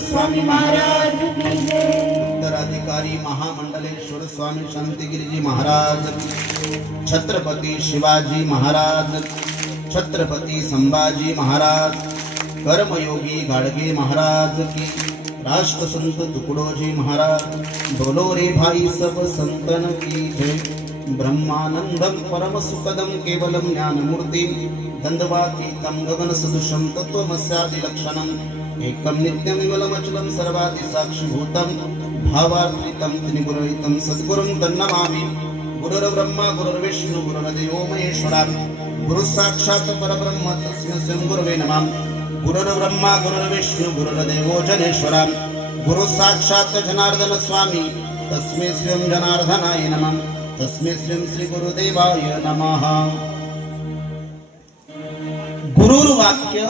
स्वामी महाराज की जय। उत्तराधिकारी महामंडलेश्वर स्वामी शांतिगिरीजी महाराज, छत्रपति शिवाजी महाराज, छत्रपति संभाजी महाराज, कर्मयोगी गाडगे महाराज की, राष्ट्र संत तुकडोजी महाराज, बोलो रे भाई सब संतन की जय। ब्रह्मानंदम परम सुखदम केवलम ज्ञानमूर्ति दंडवातीतम गगन सदृशम तत्वमस्यादि लक्षणम एकम नित्यम विमलमचलम सर्वादि साक्षीभूतम भावार्थितम त्रिगुणरहितम सद्गुरुं तन्नमामि। गुरुर्ब्रह्मा गुरुर्विष्णु गुरुर्देवो महेश्वरा, गुरु साक्षात् परब्रह्म तस्मै स्वयं गुरवे नमः। गुरुर्ब्रह्मा गुरुर्विष्णु गुरुर्देवो जनेश्वरा, गुरु साक्षात् जनार्दन स्वामी तस्मै स्वयं जनार्दनाय नमः। तस्मै स्वयं श्री गुरुदेवाय नमः। गुरुर्वाक्य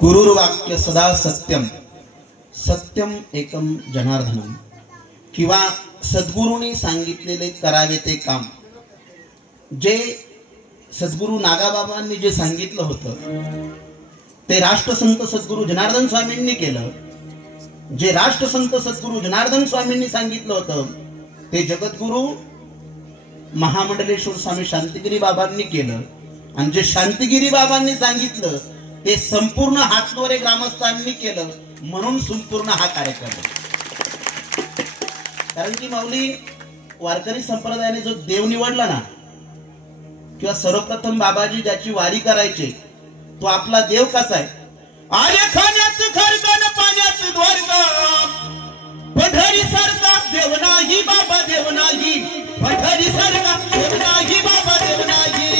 गुरुर्वाक्य सदा सत्यम, सत्यम एकम जनार्दनम, किंवा सद्गुरूंनी सांगितलेले करावे ते काम। जे सद्गुरू नागाबाबांनी जे सांगितलं होतं ते राष्ट्रसंत सद्गुरू जनार्दन स्वामींनी केलं। जे राष्ट्रसंत सद्गुरू जनार्दन स्वामींनी सांगितलं होतं ते जगद्गुरू महामंडलेश्वर स्वामी शांतिगिरी बाबांनी केलं। आणि जे शांतिगिरी बाबांनी सांगितलं ते संपूर्ण हातनोरे ग्रामस्थांनी केलं, म्हणून संपूर्ण हा कार्यक्रम। कारण की माऊली वारकरी संप्रदायाने जो देव निवडला ना, किंवा सर्वप्रथम बाबाजी ज्याची वारी करायचे तो आपला देव कसा आहे? आर्य खाण्यात खरकन पाण्यात द्वारका, पंढरी सारखा देव नाही बाबा देव नाही, पंढरी सारखा देव नाही बाबा देव नाही।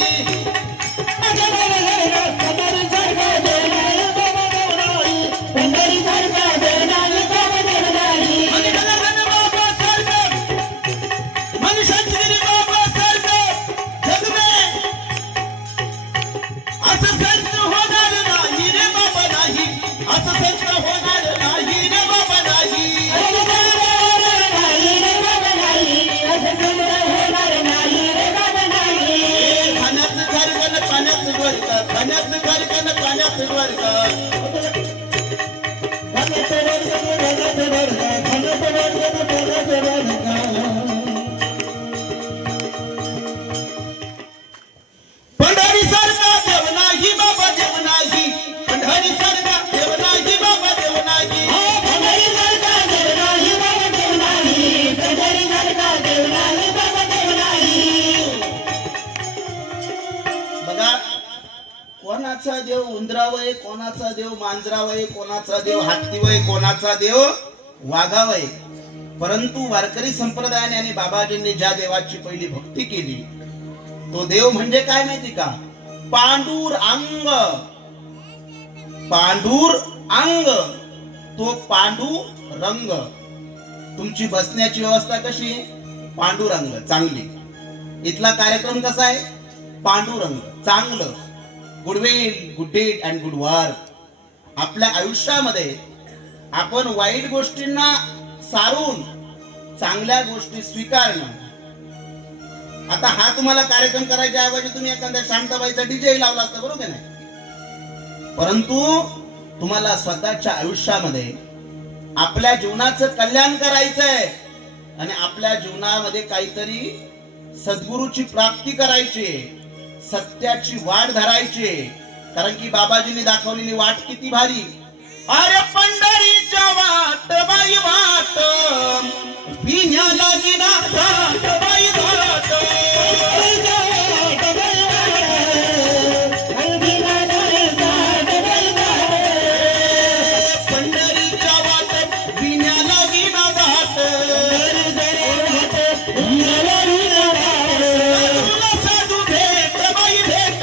कोणाचा देव उंदरावय, कोणाचा देव मांजरावय, कोणाचा देव हत्तीवय, कोणाचा देव वाघावय। परंतु वारकरी संप्रदायाने आणि बाबाजींनी ज्या देवाची पहिली भक्ती केली तो देव म्हणजे काय माहिती का? पांडुरंग। पांडुरंग तो पांडुरंग। तुमची बसण्याची व्यवस्था कशी? पांडुरंग चांगली। इथला कार्यक्रम कसा आहे? पांडुरंग चांगलं। Good well, good date and good work. आपल्या आयुष्यामध्ये आपण वाईट गोष्टींना सारून चांगल्या गोष्टी स्वीकारणं. आता हा तुम्हाला कार्यक्रम करायच्या ऐवजी तुम्ही एखाद्या शांताबाईचा डीजे लावला असता, बरोबर नाही? परंतु तुम्हाला स्वतःच्या आयुष्यामध्ये आपल्या जीवनाचं कल्याण करायचंय आणि आपल्या जीवनामध्ये काहीतरी सद्गुरूची प्राप्ती करायची, सत्याची वाट धरायची. कारण की बाबाजींनी दाखवलेली वाट किती भारी. अरे पंढरीच्या वाट बाई वाट, विण्याला गिना वाट बाई वाट, पंढरीच्या वाट विण्याला गिना वाट, साधू भेट बाई भेट,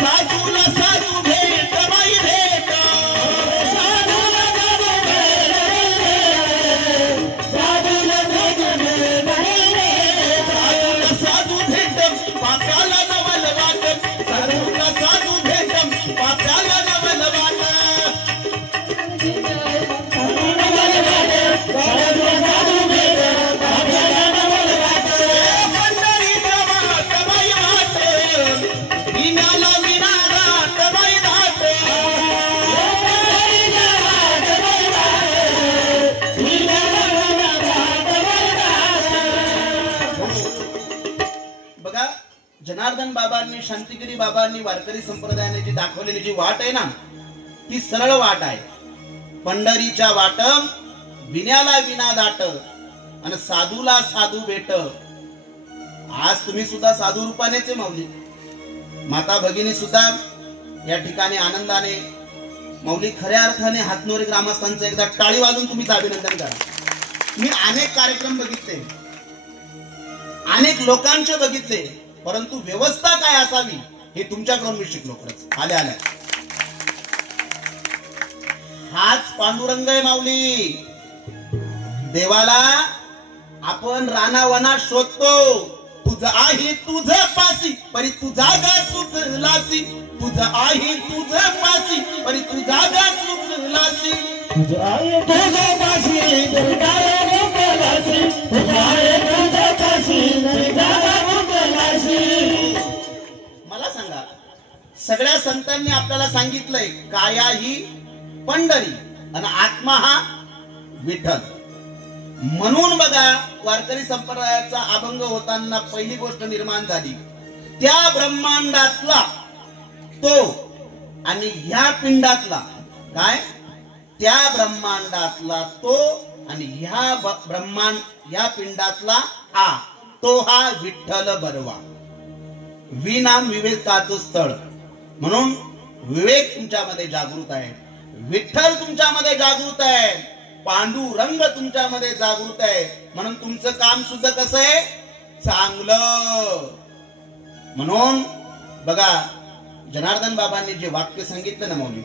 साधूला साधू भेट बाई भेट, साधू भेट पाप्याला नवल वाट, साधूला साधू भेट पाप्याला नवल वाट. पंढरीच्या वाट बाई वाट, विण्याला विना रात बाई रात. बघा, जनार्दन बाबांनी, शांतिगिरी बाबांनी, वारकरी संप्रदायाने जी दाखवलेली जी वाट आहे ना, ती सरळ वाट आहे. पंढरीच्या वाट विण्याला विना दाट आणि साधूला साधू भेट. आज तुम्ही सुद्धा साधू रूपानेच माऊली. माता भगिनी सुद्धा या ठिकाणी आनंदाने माऊली खऱ्या अर्थाने हातनोरी ग्रामस्थांचं एकदा टाळी वाजून तुम्हीच अभिनंदन करा. मी अनेक कार्यक्रम बघितले, अनेक लोकांचे बघितले, परंतु व्यवस्था काय असावी हे तुमच्याकडून मी शिकलो. खरंच आल्या आल्या हाच पांडुरंग आहे माऊली. देवाला आपण रानावनात शोधतो. तुझं आहे तुझं पासी परी तुझा गा चुकलासी, तुझं आहे तुझं पासी परी तुझा गा चुकलासी, तुझं आहे तुझं पासी तुझा गा चुकलासी, तुझं आहे तुझं पासी तुझा गा चुकलासी. मला सांगा, सगळ्या संतांनी आपल्याला सांगितलंय काया ही पंढरी आणि आत्मा हा विठ्ठल. म्हणून बघा, वारकरी संप्रदायाचा अभंग होताना पहिली गोष्ट निर्माण झाली, त्या ब्रह्मांडातला तो आणि ह्या पिंडातला काय, त्या ब्रह्मांडातला तो आणि ह्या पिंडातला तो हा विठ्ठल बरवा. विनाम विवेकाचं स्थळ. म्हणून विवेक तुमच्यामध्ये जागृत आहे, विठ्ठल तुमच्यामध्ये जागृत आहे, पांडुरंग तुमच्यामध्ये जागृत आहे. म्हणून तुमचं काम सुद्धा कसं आहे, चांगलं. म्हणून बघा, जनार्दन बाबांनी जे वाक्य सांगितलं ना मौली,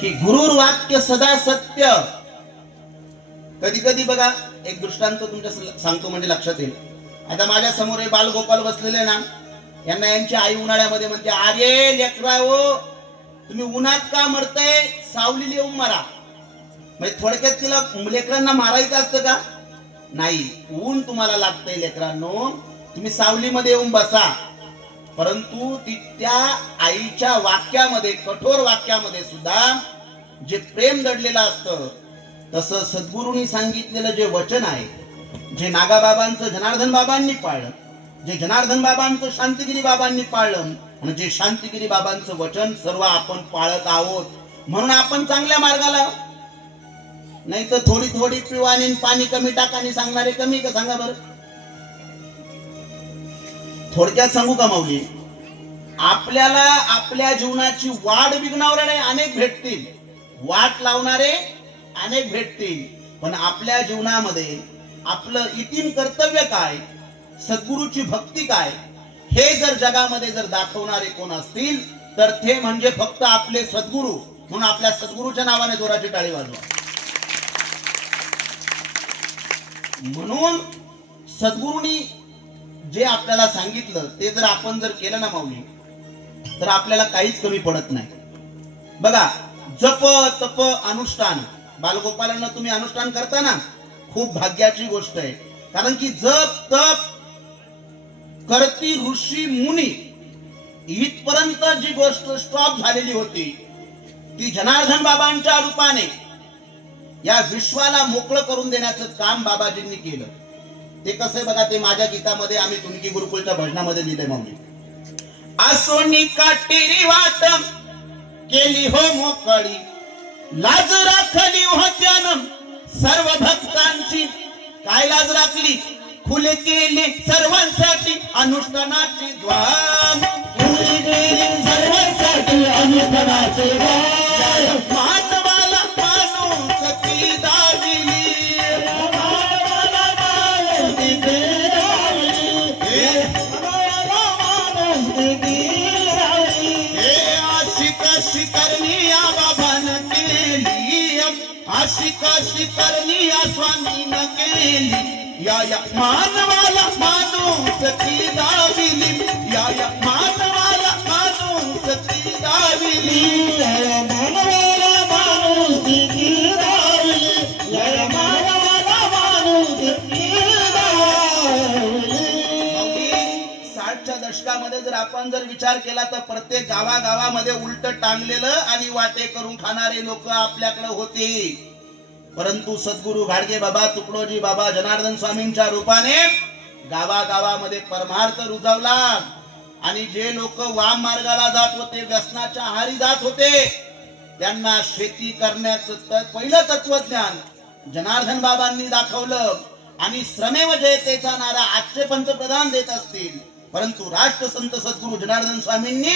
की गुरुर वाक्य सदा सत्य. कधी कधी बघा, एक दृष्टांत तुमच्या सांगतो म्हणजे लक्षात येईल. आता माझ्या समोर हे बालगोपाल बसलेले ना, यांना यांची आई उन्हाळ्यामध्ये म्हणते, अरे लेकरा हो, तुम्ही उन्हात का मरताय, सावलीला येऊन मरा. म्हणजे थोडक्यात तिला लेकरांना मारायचं असतं का? नाही, ऊन तुम्हाला लागतंय लेकरांनो, तुम्ही सावलीमध्ये येऊन बसा. परंतु त्या आईच्या वाक्यामध्ये, कठोर वाक्यामध्ये सुद्धा जे प्रेम दडलेलं असतं, तसं सद्गुरूंनी सांगितलेलं जे वचन आहे, जे नागाबाबांचं जनार्दन बाबांनी पाळलं, जे जनार्दन बाबांचं शांतिगिरी बाबांनी पाळलं, आणि जे शांतिगिरी बाबांचं वचन सर्व आपण पाळत आहोत. म्हणून आपण चांगल्या मार्गाला. नाही तर थोडी थोडी पिवानी पाणी कमी टाकानी सांगणारे कमी का सांगा बरं. थोडक्यात सांगू का माऊली, आपल्याला आपल्या जीवनाची वाढ विघ्नवणारे अनेक भेटतील, वाट लावणारे अनेक भेटतील, पण आपल्या जीवनामध्ये आपलं इतीम कर्तव्य काय, सद्गुरूची भक्ती काय, हे जर जगामध्ये जर दाखवणारे कोण असतील तर ते म्हणजे फक्त आपले सद्गुरू. म्हणून आपल्या सद्गुरूच्या नावाने जोराची टाळी वाजवा. म्हणून सद्गुरूंनी जे आपल्याला सांगितलं ते जर आपण जर केलं ना माऊली, तर आपल्याला काहीच कमी पडत नाही. बघा, जप तप अनुष्ठान, बालगोपालांना तुम्ही अनुष्ठान करता ना, खूप भाग्याची गोष्ट आहे. कारण की जप तप करती ऋषी मुनी इथपर्यंत जी गोष्ट स्टॉप झालेली होती ती जनार्दन बाबांच्या रूपाने या विश्वाला मोकळं करून देण्याचं काम बाबाजींनी केलं. ते कसं आहे बघा, ते माझ्या गीतामध्ये आम्ही तुणकी गुरुकुलच्या भजनामध्ये लिहिलंय. माऊली आसोनी काटेरी वाट केली हो मोकळी, लाज राखली होत्यानं सर्व भक्तांची. काय लाज राखली? खुले केले सर्वांसाठी अनुष्ठानाचे द्वार, खुले केले सर्वांसाठी अनुष्ठानाचे द्वार. मानवाला माणूस की दाविली, मानवाला माणूस की दाविली, मानवाला माणूस की दाविली. अशी कशी करणी या बाबानं केली, अशी कशी करणी या स्वामीनं केली. या मानवाला माणूस की दाविली, या मानवाला माणूस की दाविली, या मानवाला माणूस की दाविली, या मानवाला माणूस की दाविली. 60च्या दशकामध्ये जर आपण विचार केला तर प्रत्येक गावागावामध्ये उलट टांगलेलं आणि वाटे करून खाणारे लोक आपल्याकडे होते. परंतु सद्गुरु घाडगे बाबा, तुकडोजी बाबा, जनार्दन स्वामींच्या रूपाने गावागावामध्ये परमार्थ रुजवला. आणि जे लोक वाम मार्गाला जात होते, व्यसनाच्या आहारी जात होते, त्यांना शेती करण्याचं पहिलं तत्वज्ञान जनार्दन बाबांनी दाखवलं. आणि श्रमेव जयतेचा नारा आजचे पंतप्रधान देत असतील, परंतु राष्ट्रसंत सद्गुरु जनार्दन स्वामींनी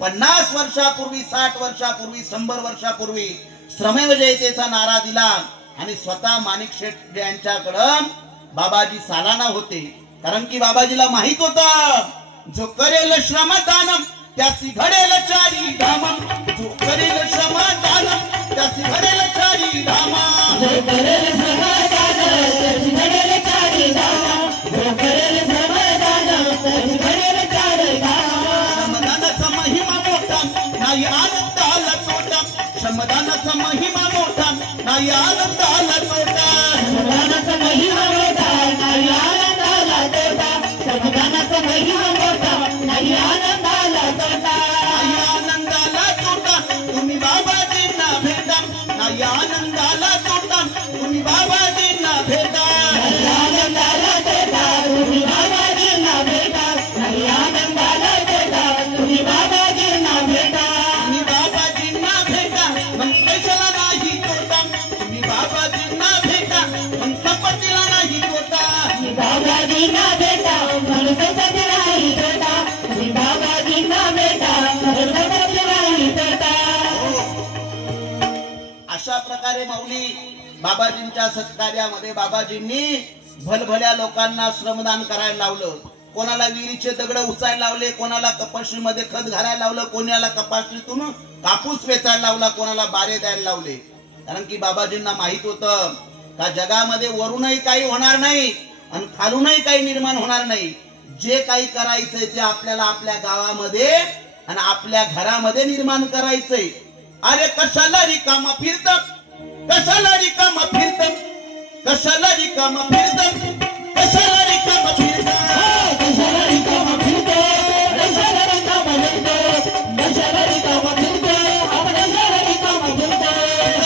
50 वर्षापूर्वी, 60 वर्षापूर्वी, 100 वर्षापूर्वी श्रमेव जयतेचा नारा दिला. आणि स्वतः माणिक शेठ यांच्याकडं बाबाजी सालाना होते. कारण की बाबाजीला माहित होतं, जो करेल श्रमदानम त्यासी घडेल चारी धाम, जो करेल श्रमदानम त्यासी घडेल चारी धाम, जो करेल श्रमदानम त्यासी घडेल चारी धाम, जो करेल श्रमदानम त्यासी घडेल चारी धाम. श्रमदानाचा महिमा मोठा नाही आनंदाला तोटा, श्रमदानाचा महिमा मोठा नाही आनंदाला तोटा, श्रमदानाचा महिमा मोठा नाही आनंदाला तोटा, श्रमदानाचा महिमा मोठा नाही आनंदाला तोटा, नाही आनंदाला तोटा तुम्ही बाबाजींना भेटा, नाही आनंदाला तोटा तुम्ही बाबाजींना भेटा, नाही आनंदाला तोटा तुम्ही बाबाजींना भेटा, नाही आनंदाला तोटा तुम्ही बाबाजींना भेटा, तुम्ही बाबाजींना भेटा मग पैशाला नाही तोटा, तुम्ही बाबाजींना भेटा मग संपत्तीला नाही तोटा, तुम्ही बाबाजींना भेटा मग संपत्तीला नाही तोटा, तुम्ही बाबाजींना भेटा मग संपत्तीला नाही तोटा. अशा प्रकारे माऊली बाबाजींच्या सत्कार्यामध्ये बाबाजींनी भलभल्या लोकांना श्रमदान करायला लावलं. कोणाला विहिरीचे दगड उचायला लावले, कोणाला कपाशीमध्ये खत घालायला लावलं, कोणाला कपाशीतून कापूस वेचायला लावला, कोणाला बारे द्यायला लावले. कारण की बाबाजींना माहित होतं का जगामध्ये वरूनही काही होणार नाही आणि खालूनही काही निर्माण होणार नाही. जे काही करायचंय ते आपल्याला आपल्या गावामध्ये आणि आपल्या घरामध्ये निर्माण करायचंय. अरे कशाला रिकामा फिरतं, कशाला रिकामा फिरतं, कशाला रिकामा फिरतं, कशाला रिकामा फिरतं, कशाला रिकामा फिरतं, कशाला रिकामा फिरतं, कशाला रिकामा फिरतं, आपण कशाला रिकामा फिरतं.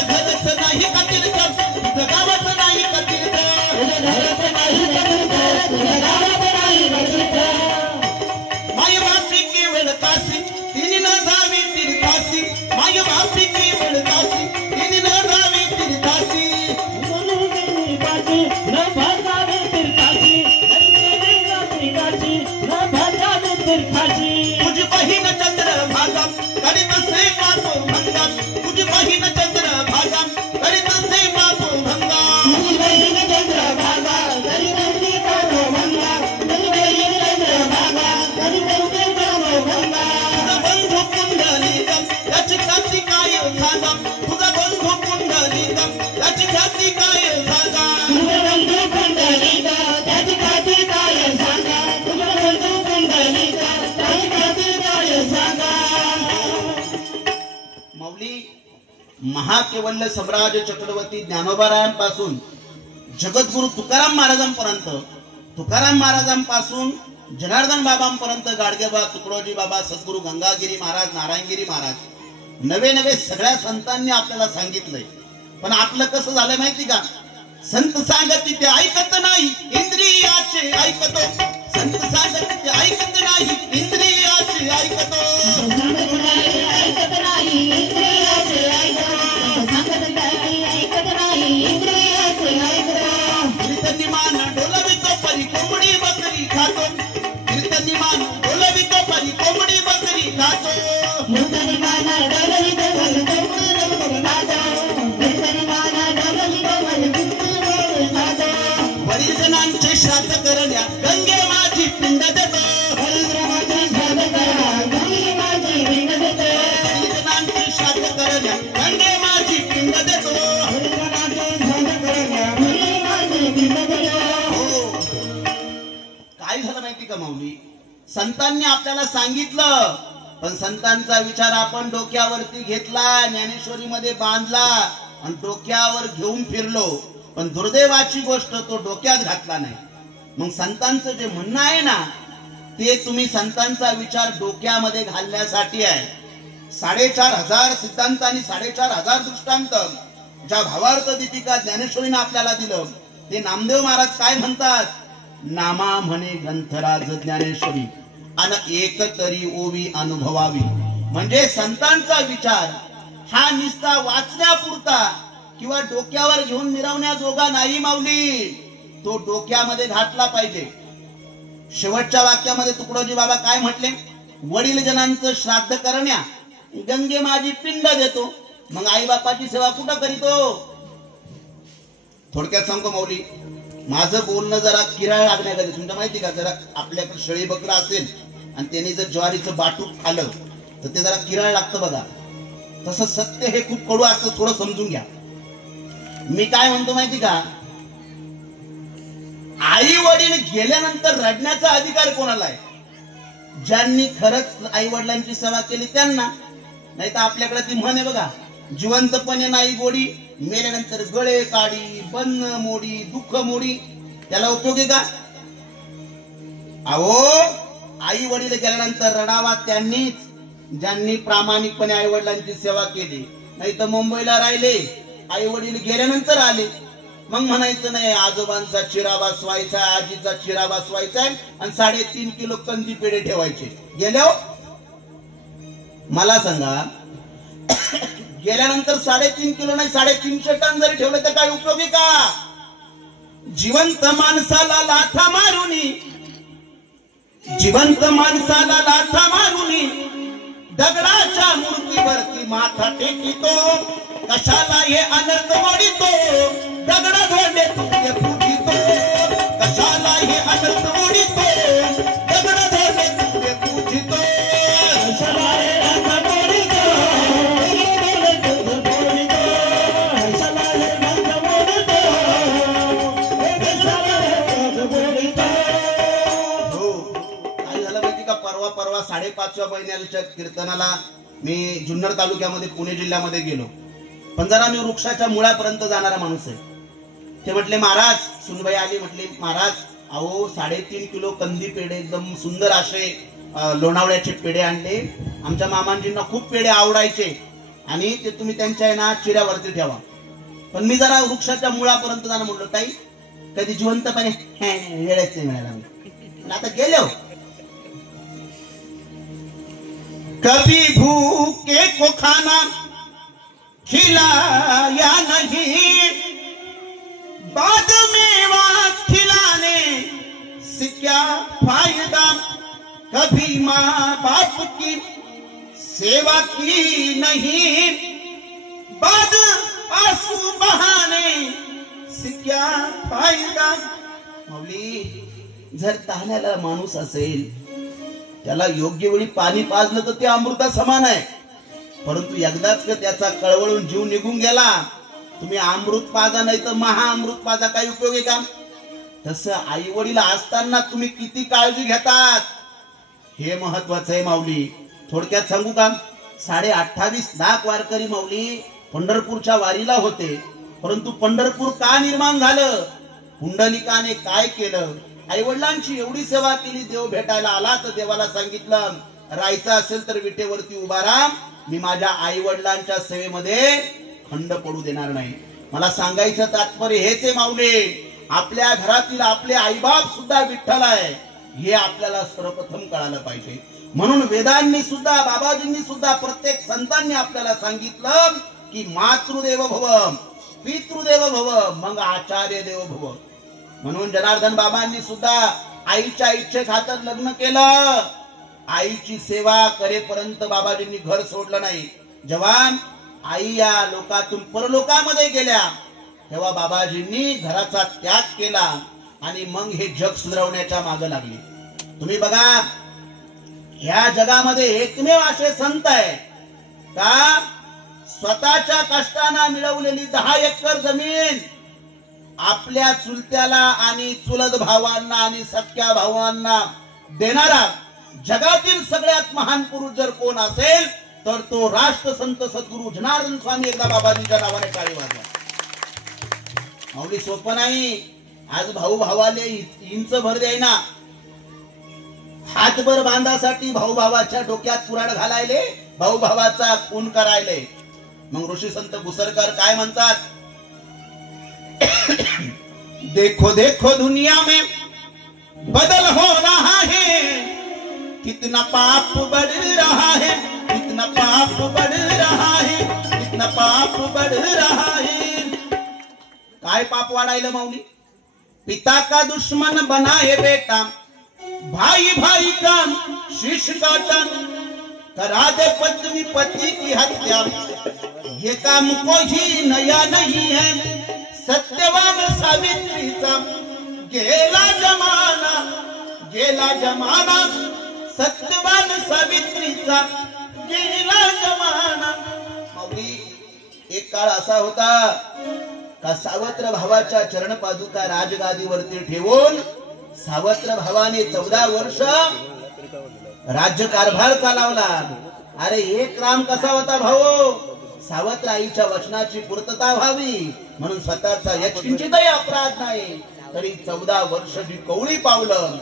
घरचं नाही का फिरतं, तुझं गावाचं नाही का फिरतं, तुझं घराचं नाही का फिरतं, तुझं गावाचं नाही का फिरतं. माय बापी केवळ काशी तिने न जावी तीर्थासी, माय बापी केवळ काशी तिने न जावी तीर्थासी, न भागावे महाकेवल्य सम्राट चक्रवर्ती ज्ञानोबारायांपासून जगद्गुरु तुकाराम महाराजांपासून जनार्दन बाबांपर्यंत गाडगेबा, तुकडोजी बाबा, सद्गुरु गंगागिरी महाराज, नारायणगिरी महाराज, नवे नवे सगळ्या संतांनी आपल्याला सांगितलंय. पण आपलं कसं झालं माहिती का? संत सांगत ते ऐकत नाही, इंद्रियाचे ऐकतो. संत सांगत ते ऐकत नाही, इंद्रियाचे ऐकतो. कीर्तनी मान डोलवितो परी कोंबडी बकरी खातो. कीर्तनी मान डोलवितो परी कोंबडी बकरी खातो. वडीलजनांचे श्राद्ध करण्या गंगे माझी पिंड देतो. वडीलजनांचे श्राद्ध करण्या गंगे माझी पिंड देतो. काय झालं माहिती का माऊली? संतांनी आपल्याला सांगितलं, पण संतांचा विचार आपण डोक्यावरती घेतला, ज्ञानेश्वरीमध्ये बांधला आणि डोक्यावर घेऊन फिरलो. पण दुर्दैवाची गोष्ट, तो डोक्यात घातला नाही. मग संतांचं जे म्हणणं आहे ना, ते तुम्ही संतांचा विचार डोक्यामध्ये घालण्यासाठी आहे. 4,500 सिद्धांत आणि 4,500 दृष्टांत ज्या भावार्थ दीपिका ज्ञानेश्वरीने आपल्याला दिलं, ते नामदेव महाराज काय म्हणतात? नामा म्हणे ग्रंथराज ज्ञानेश्वरी अन एक तरी ओवी अनुभवावी. म्हणजे संतांचा विचार हा निस्ता वाचण्यापुरता किंवा डोक्यावर घेऊन मिरवण्याजोगा नाही माऊली, तो डोक्यामध्ये घातला पाहिजे. शेवटच्या वाक्यामध्ये तुकडोजी बाबा काय म्हटले? वडीलजनांचं श्राद्ध करण्या गंगे माझी पिंड देतो. मग आई बापाची सेवा कुठं करीतो? थोडक्यात सांगतो माऊली, माझं बोलणं जरा किराळ लागण्याकडे, तुमच्या माहिती का? जरा आपल्याकडे शेळी बकरा असेल आणि त्यांनी जर ज्वारीचं बाटूक खाल्लं तर ते जरा किराळ लागतं बघा. तसं सत्य हे खूप कडू असतं, थोडं समजून घ्या. मी काय म्हणतो माहिती का? आई वडील गेल्यानंतर रडण्याचा अधिकार कोणाला आहे? ज्यांनी खरंच आई वडिलांची सेवा केली त्यांना. नाही तर आपल्याकडे ती म्हण आहे बघा, जिवंतपणे नाही गोडी, मेल्यानंतर गळे काढी, बन्न मोडी, दुःख मोडी. त्याला उपयोग आहे का? अहो, आई वडील गेल्यानंतर रडावा त्यांनीच, ज्यांनी प्रामाणिकपणे आई वडिलांची सेवा केली. नाही तर मुंबईला राहिले, आई वडील गेल्यानंतर आले, मग म्हणायचं नाही आजोबांचा चिरा बसवायचा, आजीचा चिरा बसवायचा आणि 3.5 किलो कंदी पेढे ठेवायचे. गेल्या मला सांगा, गेल्यानंतर 3.5 किलो नाही 350 टन जरी ठेवलं तर काय उपयोगी का? जिवंत माणसाला लाथा मारुनी, जिवंत माणसाला लाथा मारुनी दगडाच्या मूर्तीवरती माथा टेकितो. कशाला हे अनर्थ मोडितो, दगड धोंडे तुझे पूजितो. कशाला हे अनर्थ मोडितो, दगड धोंडे तुझे पूजितो. कशाला हे अनर्थ मोडितो, कशाला हे अनर्थ मोडितो, कशाला हे अनर्थ मोडितो. हो, काय झालं माहिती का? परवा 5.5व्या महिन्याच्या कीर्तनाला मी जुन्नर तालुक्यामध्ये पुणे जिल्ह्यामध्ये गेलो. पण जरा मी वृक्षाच्या मुळापर्यंत जाणारा माणूस आहे. ते म्हटले महाराज, सुनबाई आली, म्हटले महाराज अहो 3.5 किलो कंदी पेढे एकदम सुंदर असे लोणावळ्याचे पेढे आणले. आमच्या मामांजींना खूप पेढे आवडायचे आणि ते तुम्ही त्यांच्या ना चिऱ्यावरती ठेवा. पण मी जरा वृक्षाच्या मुळापर्यंत जाणं म्हटलं, ताई कधी जिवंतपणे वेळच नाही मिळाला. आता गेलो. कभी भूखे को खाना खिलाया नहीं, बाद में वाक खिलाने से क्या फायदा. कभी माँ बाप की सेवा की नहीं, बाद आंसू बहाने से क्या फायदा. माऊली, जर तहाण्याला माणूस असेल, त्याला योग्य वेळी पाणी पाजलं तर ते अमृता समान आहे. परंतु एकदाच त्याचा कळवळून जीव निघून गेला, तुम्ही अमृत पाजा नाही तर महाअमृत पाजा, काय उपयोग आहे का? तसं आई वडील असताना तुम्ही किती काळजी घेतात हे महत्वाचं आहे माऊली. थोडक्यात सांगू का? 28.5 लाख वारकरी माऊली पंढरपूरच्या वारीला होते, परंतु पंढरपूर का निर्माण झालं? पुंडलिकाने काय केलं? आई वडिलांची एवढी सेवा केली. देव भेटायला आला तर देवाला सांगितलं, राहायचं असेल तर विटेवरती उभा राहा, मी माझ्या आई वडिलांच्या सेवेमध्ये खंड पडू देणार नाही. मला सांगायचं तात्पर्य हेच आहे माऊली, आपल्या घरातील आपले आईबाप सुद्धा विठ्ठल आहे हे आपल्याला सर्वप्रथम कळालं पाहिजे. म्हणून वेदांनी सुद्धा, बाबाजींनी सुद्धा, प्रत्येक संतांनी आपल्याला सांगितलं की मातृदेव भव, पितृदेव भव, मग आचार्य देव भव. म्हणून जनार्दन बाबांनी सुद्धा आईच्या इच्छेखातर लग्न केलं. आईची सेवा करेपर्यंत बाबाजींनी घर सोडलं नाही. जेव्हा आई या लोकातून परलोकामध्ये गेल्या तेव्हा बाबाजींनी घराचा त्याग केला आणि मग हे जग सुधारवण्याच्या मागे लागले. तुम्ही बघा, ह्या जगामध्ये एकमेव असे संत आहे का स्वतःच्या कष्टाने मिळवलेली 10 एकर जमीन आपल्या चुलत्याला आणि चुलत भावांना आणि सख्या भावांना देणारा जगातील सगळ्यात महान पुरुष जर कोण असेल तर तो राष्ट्रसंत सद्गुरू जनार्दन स्वामी. एकदा बाबाजींच्या नावाने टाळी वाजवा. माऊली सोपं नाही. आज भाऊ भावाले इंच भर द्यायना, हातभर बांधासाठी भाऊ भावाच्या डोक्यात कुऱ्हाड घालायले, भाऊ भावाचा खून करायले. मग ऋषी संत घुसरकर काय म्हणतात? देखो देखो दुनिया में बदल हो रहा है, कितना पाप बढ़ रहा है, कितना पाप बढ़ रहा है, कितना पाप बढ़ रहा है. काय पाप वाढायला माऊली? पिता का दुश्मन बना है बेटा, भाई भाई का शीश काटा, करा दे पत्नी पति की हत्या, ये काम कोई नया नहीं है. सत्यवान सावित्रीचा गेला जमाना, गेला जमाना, सत्यवान सावित्रीचा गेला जमाना. माऊली, एक काळ असा होता का सावत्र भावाच्या चरण पादुका राजगादीवरती ठेवून सावत्र भावाने 14 वर्ष राज्यकारभार चालवला. अरे एक राम कसा होता भाऊ? सावत्र आईच्या वचनाची पूर्तता व्हावी म्हणून स्वतःचा यत्किंचितही अपराध नाही तरी 14 वर्ष जी कवळी पावलं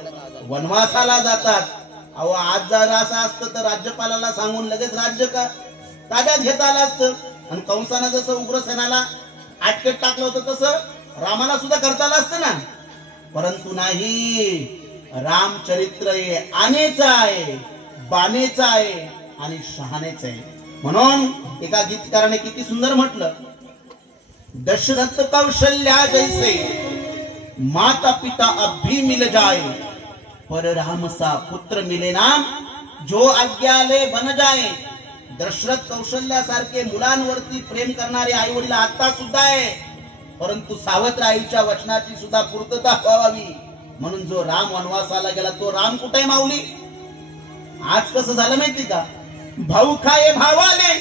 वनवासाला जातात. अहो, आज जर असं असतं तर राज्यपालाला सांगून लगेच राज्य का ताब्यात घेता आलं असतं. आणि कंसानं जसं उग्रसेनाला अटकेत टाकलं होतं तसं रामाला सुद्धा करता आलं असतं ना. परंतु नाही, रामचरित्र हे आनेचं आहे, बानेचं आहे आणि शहाणेचं आहे. म्हणून एका गीतकाराने किती सुंदर म्हटलं, दशरथ कौशल्या जैसे माता पिता अब भी मिल जाए, पर राम सा पुत्र मिले नाम जो आज्ञाले बन जाए. दशरथ कौशल्यासारखे मुलांवरती प्रेम करणारे आई वडील आता सुद्धा आहे, परंतु सावत्र आईच्या वचनाची सुद्धा पूर्तता व्हावी म्हणून जो राम वनवासाला गेला तो राम कुठे आहे माऊली? आज कसं झालं माहिती का? भाऊ खाये भावाले,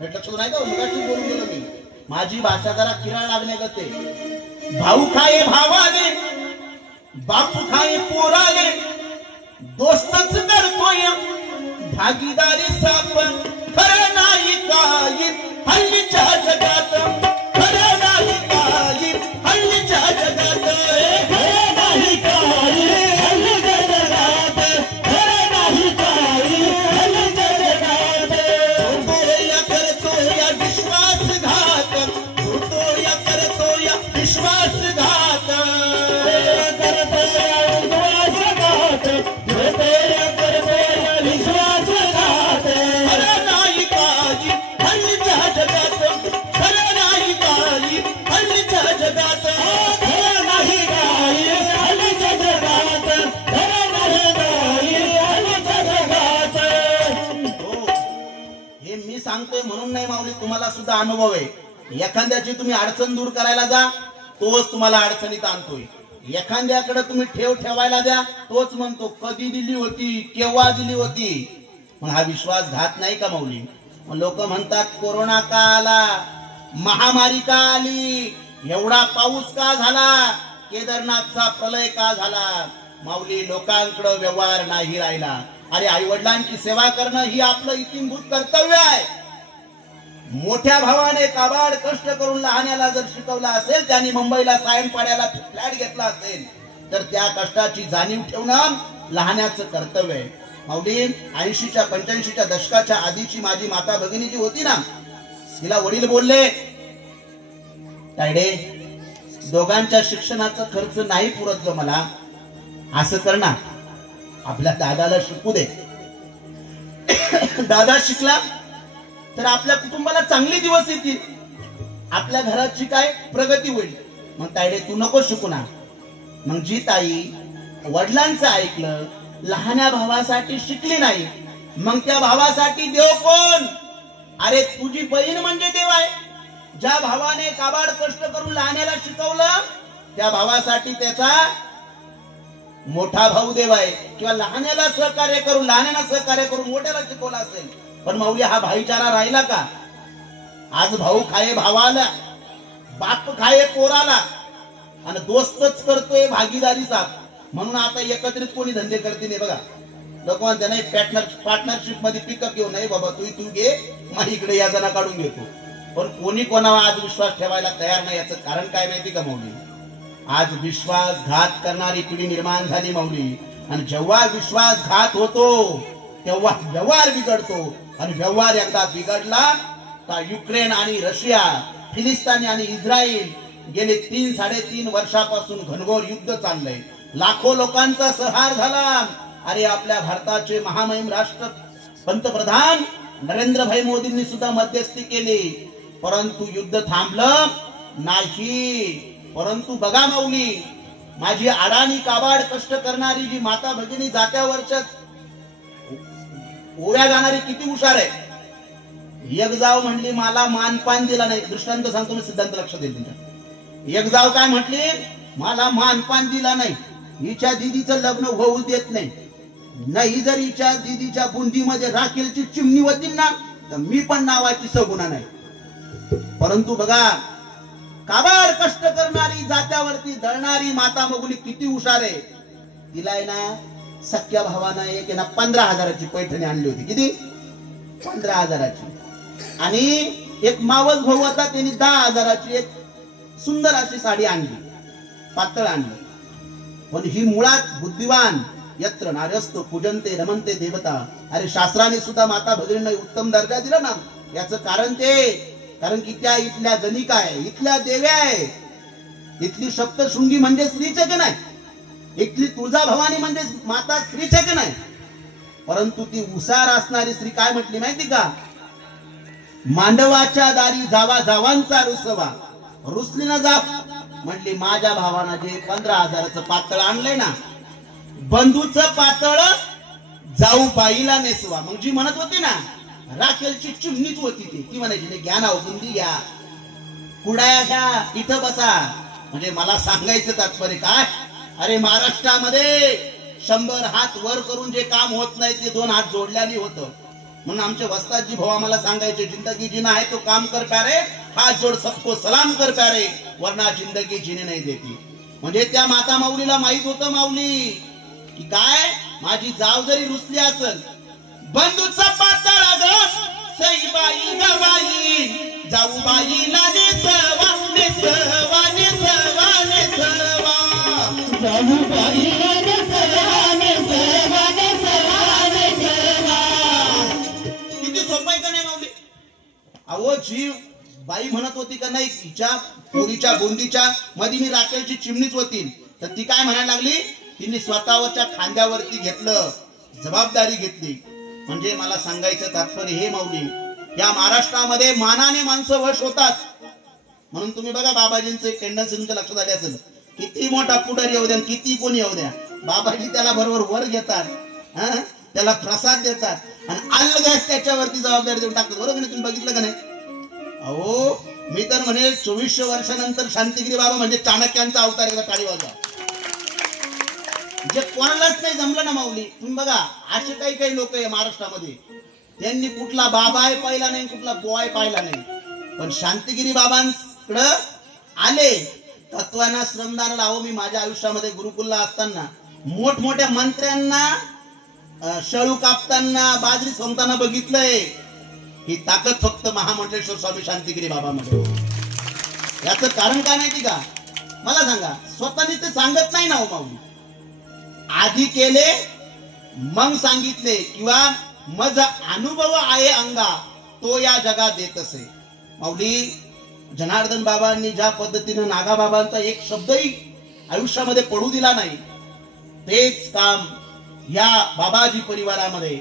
लक्षात नाही का? मुलाची बोलून गेलो मी, माझी भाषा जरा किराळ लागण्यागते. भाऊ खाये भावाले, बापू खाये पोराले, दोस्तच करतोय भागीदारी साप. खरं नाही काही हल्लीच्या जगात, खरं नाही काही हल्लीच्या जगात, खरं नाही काही हल्लीच्या जगात, खरं नाही काही हल्लीच्या जगात. या करतो या विश्वासघात, तो या करतो या विश्वासघात, करतो या विश्वासघात, करतो या करतो या विश्वासघात. खरं नाही काही हल्लीच्या जगात, खरं नाही काही हल्लीच्या जगात, खरं नाही काही हल्लीच्या जगात, खरं नाही काही हल्लीच्या जगात. हे मी सांगतोय म्हणून नाही माऊली, तुम्हाला सुद्धा अनुभव आहे. एखाद्याची तुम्ही अडचण दूर करायला जा, तोच तुम्हाला अडचणीत आणतोय. एखाद्याकडे तुम्ही ठेव ठेवायला द्या, तोच म्हणतो कधी दिली होती, केव्हा दिली होती. मग हा विश्वासघात नाही का माऊली? मग लोक म्हणतात कोरोना का आला, महामारी का आली, एवढा पाऊस का झाला, केदारनाथचा प्रलय का झाला. माऊली, लोकांकडे व्यवहार नाही राहिला. अरे, आई वडिलांची सेवा करणं ही आपलं इतिमभूत कर्तव्य आहे. मोठ्या भावाने काबाड कष्ट करून लहान्याला जर शिकवला असेल, त्यांनी मुंबईला सायनपाड्याला फ्लॅट घेतला असेल, तर त्या कष्टाची जाणीव ठेवणं लहान्याचं कर्तव्य आहे. माऊली 80च्या 85च्या दशकाच्या आधीची माझी माता भगिनी जी होती ना, तिला वडील बोलले, तायडे दोघांच्या शिक्षणाचा खर्च नाही पुरत ग मला, असं करणार आपल्या दादाला शिकू दे. दादा शिकला तर आपल्या कुटुंबाला चांगले दिवस येतील, आपल्या घराची काय प्रगती होईल. मग तायडे तू नको शिकू ना. मग जी ताई वडिलांचं ऐकलं, लहान्या भावासाठी शिकली नाही, मग त्या भावासाठी देव कोण? अरे तुझी बहीण म्हणजे देव आहे. ज्या भावाने काबाड कष्ट करून लहान्याला शिकवलं, त्या भावासाठी त्याचा मोठा भाऊ देव आहे. किंवा लहान्याला सहकार्य करून, लहान्याला सहकार्य करून मोठ्याला शिकवलं असेल. पण माऊली हा भाईचारा राहिला का? आज भाऊ खाये भावाला, बाप खाये पोराला, आणि दोस्तच करतोय भागीदारीचा. म्हणून आता एकत्रित कोणी धंदे करते नाही बघा. लोक म्हणते नाही पार्टनरशिप मध्ये पिकअप घेऊ, नाही बाबा तू घे, मग इकडे या जणा काढून घेतो. पण कोणी कोणावर आज विश्वास ठेवायला तयार नाही. याचं कारण काय माहिती का माऊली? आज विश्वासघात करणारी पिढी निर्माण झाली माऊली. आणि जेव्हा विश्वासघात होतो तेव्हा व्यवहार बिघडतो. आणि व्यवहार एकदा बिघडला तर युक्रेन आणि रशिया, फिलिस्तीन आणि इस्रायल गेले 3-3.5 वर्षापासून घनघोर युद्ध चाललंय. लाखो लोकांचा संहार झाला. अरे आपल्या भारताचे महामहिम राष्ट्र पंतप्रधान नरेंद्रभाई मोदींनी सुद्धा मध्यस्थी केली, परंतु युद्ध थांबलं नाही. परंतु बघा माऊली, माझी अडाणी काबाड कष्ट करणारी जी माता भगिनी जात्यावरच्या ओव्या गाणारी किती हुशार आहे. एक जाव म्हणली मला मानपान दिला नाही. दृष्टांत सांगतो मी, सिद्धांत लक्ष देईल तुमच्या. एक जाव काय म्हटली, मला मानपान दिला नाही, हिच्या दीदीचं लग्न होऊ देत नाही. नाही जर हिच्या दीदीच्या बुंदीमध्ये राखेलची चिमणी होती ना, तर मी पण नावाची सगुणा नाही. परंतु बघा, काबाड कष्ट करणारी, जात्यावरती दळणारी माता मगुली किती हुशार आहे. तिला आहे ना सख्या भावानं एक 15,000ची पैठणी आणली होती. किती? 15,000ची. आणि एक मावस भाऊ होता, त्यांनी 10,000ची एक सुंदर अशी साडी आणली, पातळ आणली. पण ही मुळात बुद्धिवान, यत्र नार्यस्तु पूजन्ते रमन्ते देवता. अरे शास्त्राने सुद्धा माता भगिनींना उत्तम दर्जा दिला ना. याचं कारण कारण की त्या इथल्या गणिका आहे, इथल्या देव्या आहे. इथली सप्तशृंगी म्हणजे स्त्रीच की नाही, इथली तुळजाभवानी म्हणजे माता स्त्रीच की नाही. परंतु ती उसार असणारी स्त्री काय म्हटली माहिती का? मांडवाच्या दारी जावा जावांचा रुसवा, रुसली ना जा म्हटली. माझ्या भावानं जे 15,000चं पातळ आणलंय ना, बंधूचं पातळ जाऊ बाईला नेसवा. मग जी म्हणत होती ना, राखेलची चिमणीच होती ती म्हणायची नाही घ्या ना, बुंदी घ्या, कुडाया घ्या, इथं बसा. म्हणजे मला सांगायचं तात्पर्य काय? अरे महाराष्ट्रामध्ये 100 हात वर करून जे काम होत नाही ते 2 हात जोडल्याने होतं. म्हणून आमचे वस्तादजी भाऊ आम्हाला सांगायचे, जिंदगी जीना है तो काम कर प्यारे, हात जोड सबको सलाम कर प्यारे, वरना जिंदगी जीने नाही देती. म्हणजे त्या माता माऊलीला माहित होतं माऊली की काय, माझी जाव जरी रुसली असेल, बंधूचा पातळ सईबाई गवाई, जाऊ बाईला नेसवा नेसवा नेसवा नेसवा, जाऊ बाईला नेसवा नेसवा नेसवा नेसवा. किती सोपं आहे का नाही माऊली? अहो जी बाई म्हणत होती का नाही, तिच्या पोरीच्या बोंदीच्या मध्ये मी राखेलची चिमणीच होती, तर ती काय म्हणायला लागली, तिने स्वतःच्या खांद्यावरती घेतलं, जबाबदारी घेतली. म्हणजे मला सांगायचं तात्पर्य हे माऊली, या महाराष्ट्रामध्ये मानाने माणसं वश होतात. म्हणून तुम्ही बघा बाबाजींचे टेंडन्सी तुमच्या लक्षात आले असेल, किती मोठा पुढारी येऊ द्या, किती कोणी येऊ द्या, बाबाजी त्याला बरोबर वर घेतात, त्याला प्रसाद देतात आणि अलगद त्याच्यावरती जबाबदारी देऊन टाकतात. बरोबर तुम्ही बघितलं का नाही? अहो मी तर म्हणे 2400 वर्षानंतर शांतिगिरी बाबा म्हणजे चाणक्यांचा अवतार, एकदा टाळी वाजवा. जे कोणालाच नाही जमलं ना माऊली. तुम्ही बघा असे काही लोक आहे महाराष्ट्रामध्ये, त्यांनी कुठला बाबा आहे पाहिला नाही, कुठला बॉय पाहिला नाही, पण शांतिगिरी बाबांकडे आले, तत्वाना श्रमदान लावो. मी माझ्या आयुष्यामध्ये गुरुकुलला असताना मोठमोठ्या मंत्र्यांना शाळू कापताना, बाजरी सोंगताना बघितलंय. ही ताकद फक्त महामंडलेश्वर स्वामी शांतिगिरी बाबामध्ये. याचं कारण काय माहिती का? मला सांगा. स्वतःने ते सांगत नाही ना हो माऊली. आधी केले मग सांगितले किंवा मज अनुभव आहे अंगा तो या जगात देत असे. माऊली जनार्दन बाबांनी ज्या पद्धतीने नागा बाबांचा एक शब्दही आयुष्यामध्ये पडू दिला नाही, तेच काम या बाबाजी परिवारामध्ये.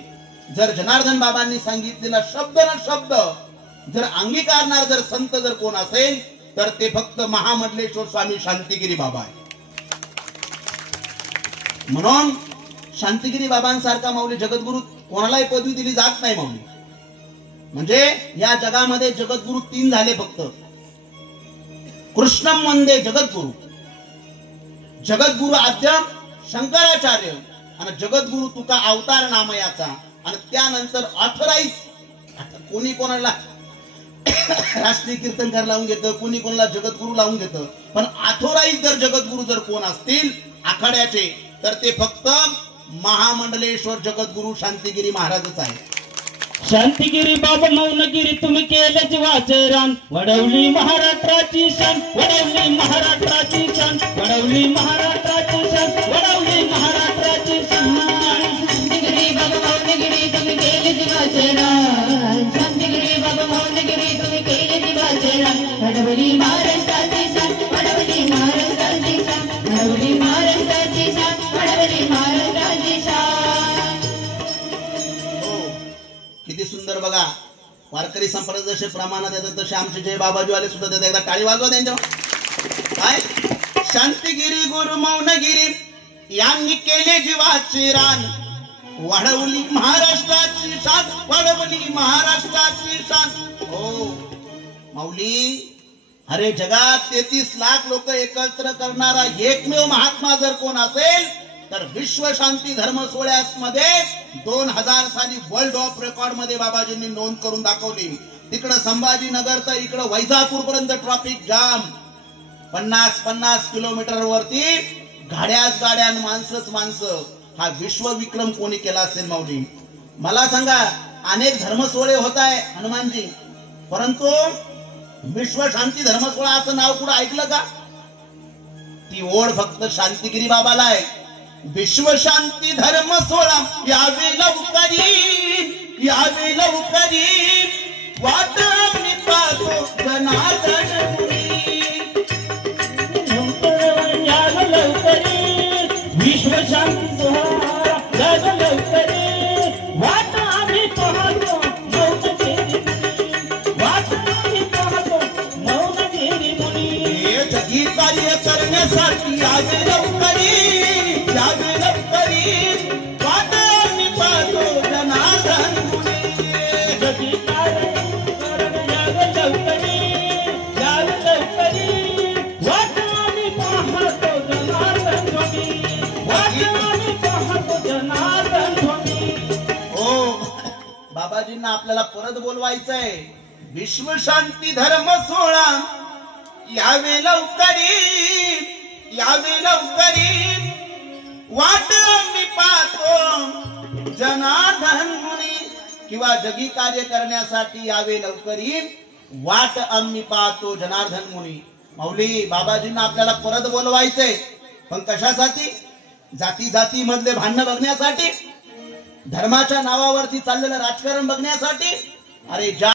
जर जनार्दन बाबांनी सांगितलेला शब्द न शब्द जर अंगीकारणार जर संत जर कोण असेल तर ते फक्त महामंडलेश्वर स्वामी शांतिगिरी बाबा आहे. म्हणून शांतिगिरी बाबांसारखा माऊली जगद्गुरु कोणालाही पदवी दिली जात नाही माऊली. म्हणजे या जगामध्ये जगद्गुरु 3 झाले फक्त. कृष्णम वंदे जगद्गुरु, जगद्गुरु आद्य शंकराचार्य आणि जगद्गुरु तुका अवतार नामयाचा. आणि त्यानंतर ऑथराईज. आता कोणी कोणाला राष्ट्रीय कीर्तनकार लावून घेतं, कोणी कोणाला जगद्गुरु लावून घेतं, पण ऑथराईज जर जगद्गुरु जर कोण असतील आखाड्याचे तर ते फक्त महामंडलेश्वर जगद्गुरु शांतिगिरी महाराजच आहे. शांतिगिरी बाबा मौनगिरी तुम्ही केलेच वाचरान. वडवली महाराष्ट्राची शान, वडवली महाराष्ट्राची शान, वडवली महाराष्ट्राची शान, वडवली महाराष्ट्राची शान. शांतिगिरी बाबा मौनगिरी तुम्ही केलेच वाचरान. शांतिगिरी बाबा मौनगिरी तुम्ही केलेच वाचरान. वडवली महाराष्ट्राची शान, वडवली महाराष्ट्राची शान, वडवली महाराष्ट्राची शान, वडवली महाराष्ट्राची शान. किती सुंदर बघा. वारकरी संप्रदाय जसे प्रमाणात येतात तसे आमचे जय बाबाजी वाले सुद्धा देतात. एकदा टाळी वाजवा त्यांच्यावर. काय शांतिगिरी गुरु मौनगिरी यांनी केले जीवाचे रान. वाढवली महाराष्ट्राची शान, वाढवली महाराष्ट्राची शान. हो माऊली, अरे जगात 33 लाख लोक एकत्र करणारा एकमेव महात्मा जर कोण असेल तर विश्व शांती धर्म सोहळ्यामध्ये 2000 साली वर्ल्ड ऑफ रेकॉर्ड मध्ये बाबाजींनी नोंद करून दाखवली. तिकडं संभाजीनगर तर इकडं वैजापूर पर्यंत ट्रॅफिक जाम. 50-50 किलोमीटर वरती गाड्याच गाड्या, माणसंच माणसं. हा विश्व विक्रम कोणी केला असेल माऊली? मला सांगा. अनेक धर्मसोहळे होत आहे हनुमानजी, परंतु विश्व शांती धर्मसोहळा असं नाव कुठं ऐकलं का? ती ओढ फक्त शांतिगिरी बाबाला आहे. विश्व शांती धर्म सोहळा यावे लवकरी, यावे लवकरी, वाट मी पाहतो जनार्दन मुनी. यावे लवकरी, विश्व शांती सोहळा यावे लवकरी, वाट आम्ही पाहतो मौनगिरी मुनी, वाट आम्ही पाहतो मौनगिरी मुनी. हे जगी कार्य करण्यासाठी यावे लवकरी, यावे लवकरी, वाट मी पाहतो जनार्दन मुनी. जगी कार्य यावे लवकरी, यावे लवकरी, वाट आम्ही पाहतो जनार्दन मुनी, वाट आम्ही पाहतो जनार्दन मुनी. हो बाबाजींना आपल्याला परत बोलवायचंय. विश्व शांती धर्म सोहळा यावे लवकरी, यावे लवकरी, वाट मी पाहतो जनार्दन मुनी. किंवा जगी कार्य करण्यासाठी यावे लवकरी, वाट आम्ही पाहतो जनार्दन मुनी. माऊली बाबाजींना आपल्याला परत बोलवायचंय, पण कशासाठी? जाती जाती मधले भांडण बघण्यासाठी, धर्माच्या नावावरती चाललेलं राजकारण बघण्यासाठी. अरे